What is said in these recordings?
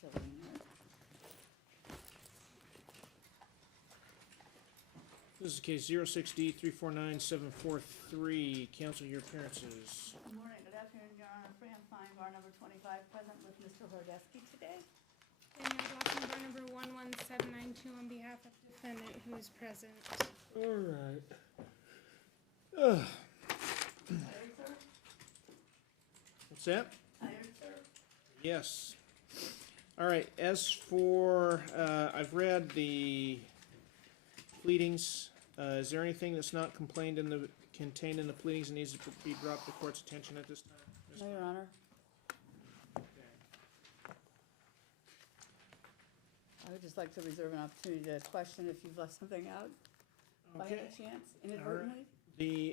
silly minute. This is case 06D349743. Counsel, your appearances. Good morning, good afternoon, Your Honor. Fran Fine, bar number 25, present with Mr. Horodesky today. Daniel Dawson, bar number 11792, on behalf of defendant who is present. All right. Tired, sir? What's that? Tired, sir? Yes. All right, as for, I've read the pleadings. Is there anything that's not contained in the pleadings that needs to be brought to the court's attention at this time? Ms. No, Your Honor. I would just like to reserve an opportunity to question if you've left something out by Okay. any chance, inadvertently.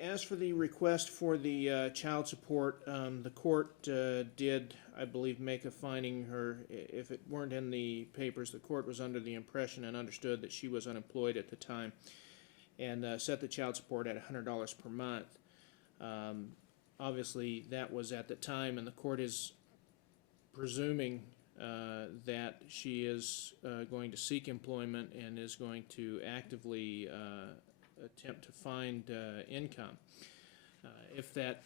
As for the request for the child support, the court did, I believe, make a finding. If it weren't in the papers, the court was under the impression and understood that she was unemployed at the time, and set the child support at $100 per month. Obviously, that was at the time, and the court is presuming that she is going to seek employment and is going to actively attempt to find income. If that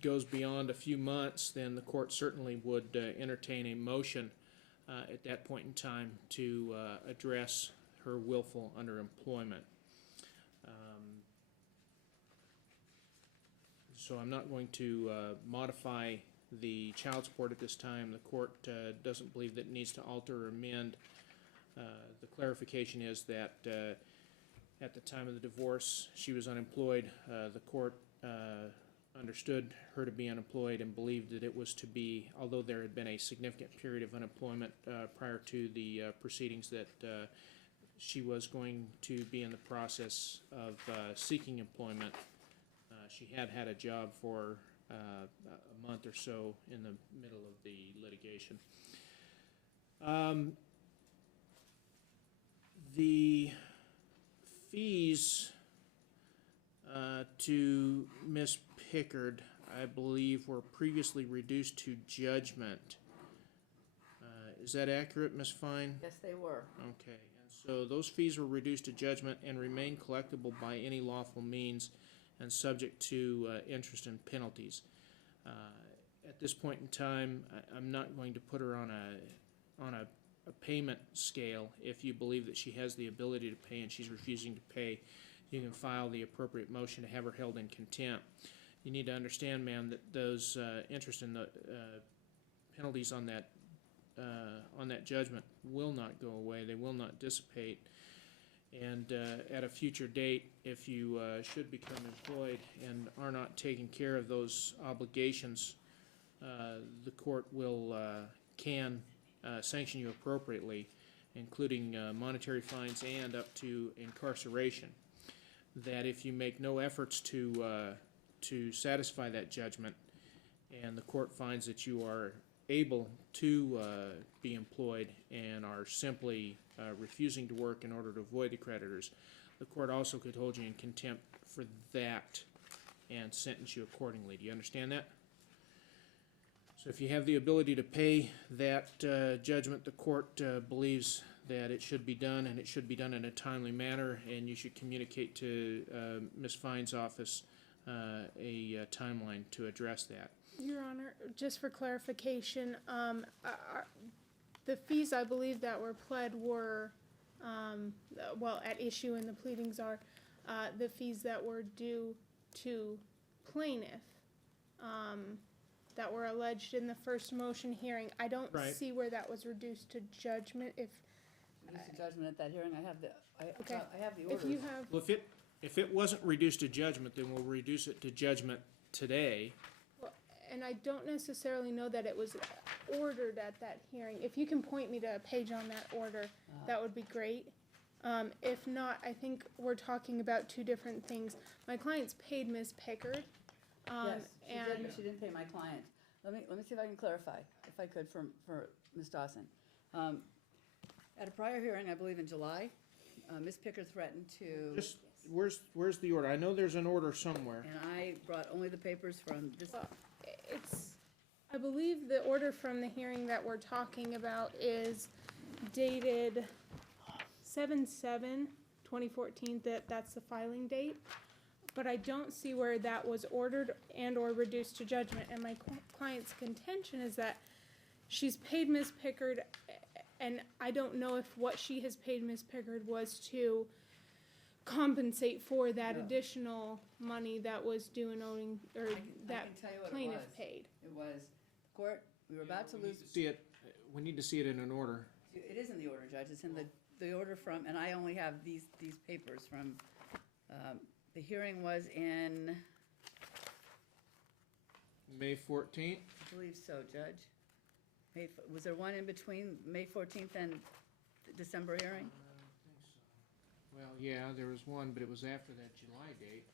goes beyond a few months, then the court certainly would entertain a motion at that point in time to address her willful underemployment. So I'm not going to modify the child support at this time. The court doesn't believe that it needs to alter or amend. The clarification is that at the time of the divorce, she was unemployed. The court understood her to be unemployed and believed that it was to be, although there had been a significant period of unemployment prior to the proceedings, that she was going to be in the process of seeking employment. She had had a job for a month or so in the middle of the litigation. The fees to Miss Pickard, I believe, were previously reduced to judgment. Is that accurate, Ms. Fine? Yes, they were. Okay, and so those fees were reduced to judgment and remain collectible by any lawful means and subject to interest and penalties. At this point in time, I'm not going to put her on a payment scale. If you believe that she has the ability to pay and she's refusing to pay, you can file the appropriate motion to have her held in contempt. You need to understand, ma'am, that those interest and the penalties on that judgment will not go away. They will not dissipate. And at a future date, if you should become employed and are not taking care of those obligations, the court can sanction you appropriately, including monetary fines and up to incarceration. That if you make no efforts to satisfy that judgment, and the court finds that you are able to be employed and are simply refusing to work in order to avoid the creditors, the court also could hold you in contempt for that and sentence you accordingly. Do you understand that? So if you have the ability to pay that judgment, the court believes that it should be done, and it should be done in a timely manner, and you should communicate to Ms. Fine's office a timeline to address that. Your Honor, just for clarification, the fees I believe that were pled were, at issue in the pleadings are the fees that were due to plaintiff that were alleged in the first motion hearing. I don't Right. see where that was reduced to judgment. Reduced to judgment at that hearing. I have the If orders. you have, Well, if it wasn't reduced to judgment, then we'll reduce it to judgment today. and I don't necessarily know that it was ordered at that hearing. If you can point me to a page on that order, that would be great. If not, I think we're talking about two different things. My client's paid Ms. Pickard. Yes, and she didn't pay my client. Let me see if I can clarify, if I could, for Ms. Dawson. At a prior hearing, I believe in July, Ms. Pickard threatened to, Just, where's the order? I know there's an order somewhere. and I brought only the papers from this. Well, it's, I believe the order from the hearing that we're talking about is dated 7/7/2014. That's the filing date. But I don't see where that was ordered and or reduced to judgment. And my client's contention is that she's paid Ms. Pickard, and I don't know if what she has paid Ms. Pickard was to compensate for that No. additional money that was due and owing, or I that can tell you what it plaintiff was. paid. It was, court, we were about to lose, We need to see it in an order. it is in the order, Judge, it's in the order from, and I only have these papers from, the hearing was in, May 14th? I believe so, Judge. Was there one in between May 14th and the December hearing? Well, yeah, there was one, but it was after that July date.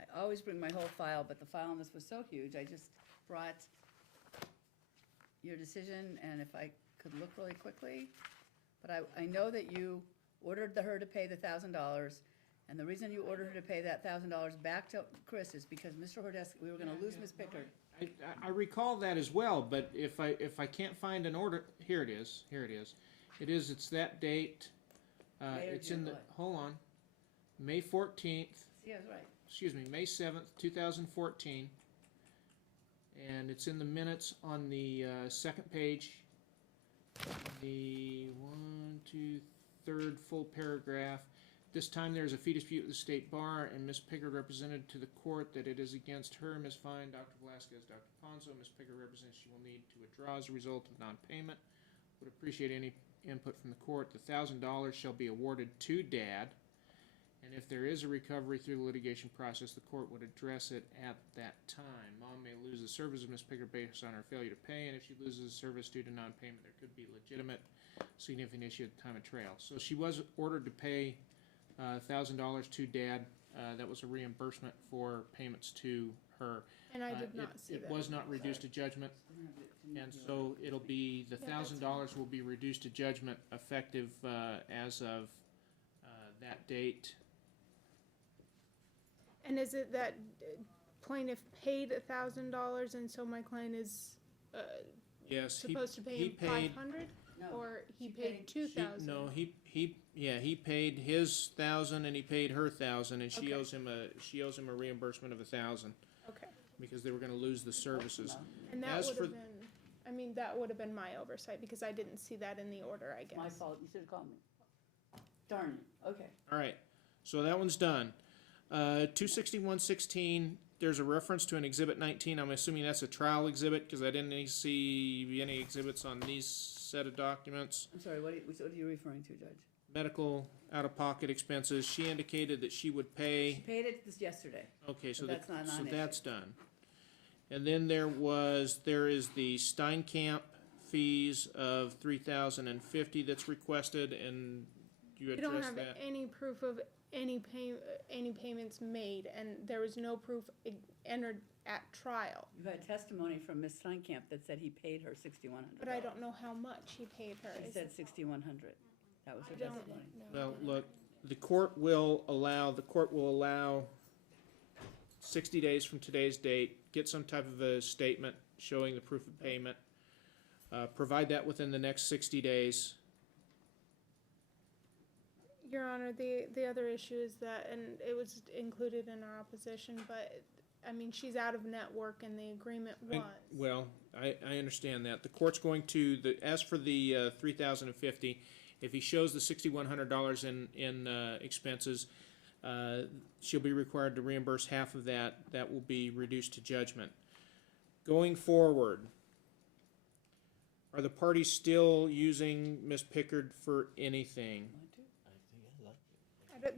I always bring my whole file, but the file on this was so huge, I just brought your decision, and if I could look really quickly. But I know that you ordered her to pay the $1,000, and the reason you ordered her to pay that $1,000 back to Chris is because Mr. Horodesky, we were gonna lose Ms. Pickard. I recall that as well, but if I can't find an order, here it is. It's that date. May or It's in the, June, hold on, May 14th, See, I was right. excuse me, May 7th, 2014. And it's in the minutes on the second page, the third full paragraph. This time there is a fee dispute with the State Bar, and Ms. Pickard represented to the court that it is against her, Ms. Fine, Dr. Velasquez, Dr. Ponzo. Ms. Pickard represents she will need to withdraw as a result of non-payment. Would appreciate any input from the court. The $1,000 shall be awarded to Dad, and if there is a recovery through the litigation process, the court would address it at that time. Mom may lose the service of Ms. Pickard based on her failure to pay, and if she loses the service due to non-payment, there could be legitimate significant issue at the time of trial. So she was ordered to pay $1,000 to Dad. That was a reimbursement for payments to her. And I did not see that. It was not reduced to judgment, and so it'll be, the $1,000 will be reduced to judgment effective as of that date. And is it that plaintiff paid $1,000 and so my client is Yes, supposed to pay he him paid. $500? No, Or he she paid paid- $2,000? No, he paid his $1,000 and he paid her $1,000, and she Okay. owes him a reimbursement of $1,000 Okay. because they were gonna lose the services. And that As would for- have been, I mean, that would have been my oversight because I didn't see that in the order, I guess. My fault, you should've called me. Darn it, okay. All right, so that one's done. 26116, there's a reference to an Exhibit 19. I'm assuming that's a trial exhibit, because I didn't see any exhibits on these set of documents. I'm sorry, what are you referring to, Judge? Medical out-of-pocket expenses, she indicated that she would pay. She paid it this yesterday. Okay, so But that's not a so non-issue. that's done. And then there is the Steinkamp fees of $3,050 that's requested, and you We don't addressed have that. any proof of any payments made, and there was no proof entered at trial. You had testimony from Ms. Steinkamp that said he paid her $6,100. But I don't know how much he paid her. She Is- said $6,100. That was her I don't testimony. know. Well, look, the court will allow 60 days from today's date, get some type of a statement showing the proof of payment. Provide that within the next 60 days. Your Honor, the other issue is that, and it was included in our opposition, but, I mean, she's out of network and the agreement was. Well, I understand that. The court's going to, as for the $3,050, if he shows the $6,100 in expenses, she'll be required to reimburse half of that. That will be reduced to judgment. Going forward, are the parties still using Ms. Pickard for anything?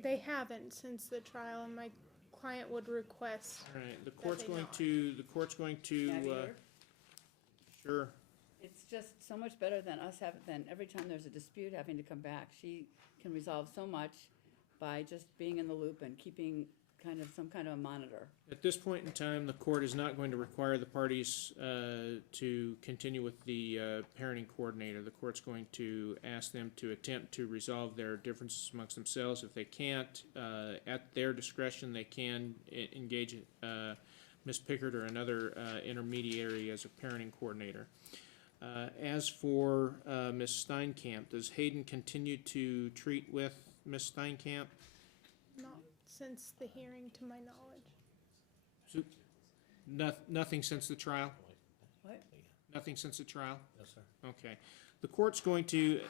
They haven't since the trial, and my client would request. All right, the they court's going not. to, Have you heard? sure. It's just so much better than than every time there's a dispute having to come back. She can resolve so much by just being in the loop and keeping some kind of a monitor. At this point in time, the court is not going to require the parties to continue with the parenting coordinator. The court's going to ask them to attempt to resolve their differences amongst themselves. If they can't, at their discretion, they can engage Ms. Pickard or another intermediary as a parenting coordinator. As for Ms. Steinkamp, does Hayden continue to treat with Ms. Steinkamp? Not since the hearing, to my knowledge. So, nothing since the trial? What? Nothing since the trial? No, sir. Okay. The court's going to,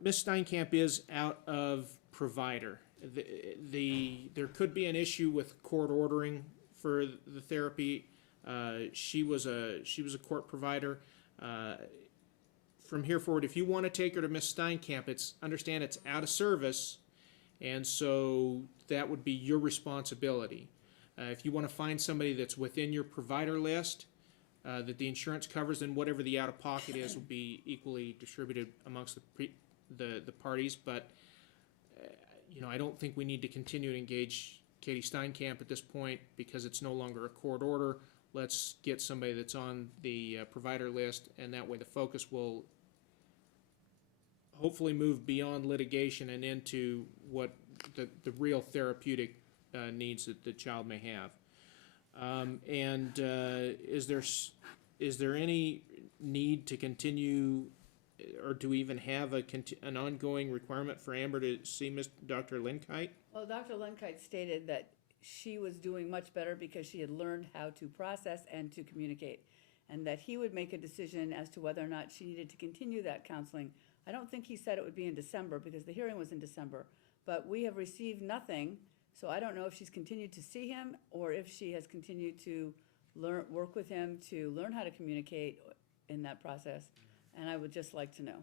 Ms. Steinkamp is out of provider. There could be an issue with court ordering for the therapy. She was a court provider. From here forward, if you want to take her to Ms. Steinkamp, understand it's out of service, and so that would be your responsibility. If you want to find somebody that's within your provider list, that the insurance covers, then whatever the out-of-pocket is will be equally distributed amongst the parties. But I don't think we need to continue to engage Katie Steinkamp at this point because it's no longer a court order. Let's get somebody that's on the provider list, and that way the focus will hopefully move beyond litigation and into what the real therapeutic needs that the child may have. Is there any need to continue, or do we even have an ongoing requirement for Amber to see Dr. Linkite? Well, Dr. Lenkite stated that she was doing much better because she had learned how to process and to communicate, and that he would make a decision as to whether or not she needed to continue that counseling. I don't think he said it would be in December because the hearing was in December, but we have received nothing, so I don't know if she's continued to see him or if she has continued to work with him to learn how to communicate in that process, and I would just like to know.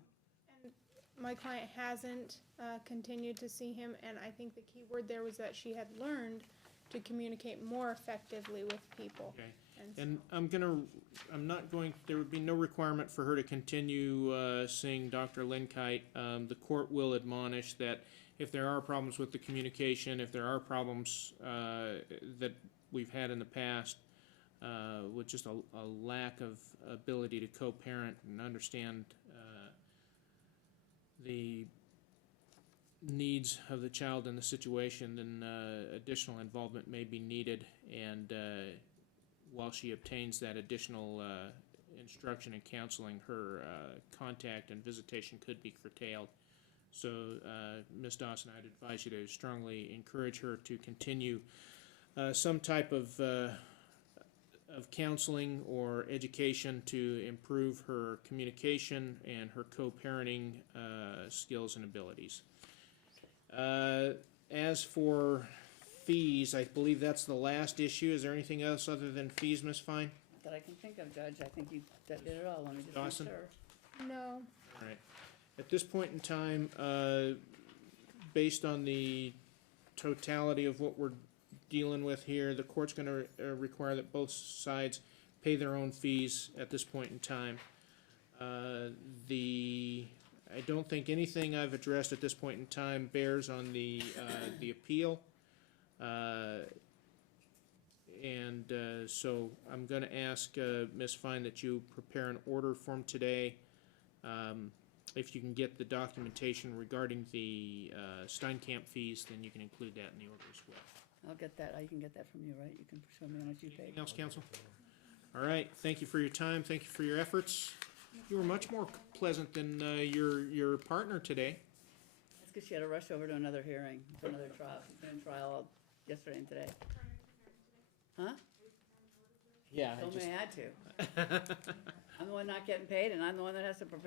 And my client hasn't continued to see him, and I think the key word there was that she had learned to communicate more effectively with people. Okay. And And there would be no requirement for her to continue seeing Dr. Linkite. The court will admonish that if there are problems with the communication, if there are problems that we've had in the past with just a lack of ability to co-parent and understand the needs of the child in the situation, then additional involvement may be needed, and while she obtains that additional instruction and counseling, her contact and visitation could be curtailed. So, Ms. Dawson, I'd advise you to strongly encourage her to continue some type of counseling or education to improve her communication and her co-parenting skills and abilities. As for fees, I believe that's the last issue. Is there anything else other than fees, Ms. Fine? That I can think of, Judge. I think you did it all. Let me just Dawson? make sure. no, All right. At this point in time, based on the totality of what we're dealing with here, the court's going to require that both sides pay their own fees at this point in time. I don't think anything I've addressed at this point in time bears on the appeal. So I'm going to ask Ms. Fine that you prepare an order form today. If you can get the documentation regarding the Steinkamp fees, then you can include that in the order as well. I'll get that. You can get that from you, right? You can show me how much you paid. Anything else, counsel? All right, thank you for your time, thank you for your efforts. You were much more pleasant than your partner today. That's because she had to rush over to another hearing, to another trial. She's been in trial yesterday and today. Huh? Yeah, Told me I had to. I'm the one not getting paid, and I'm the one that has to prepare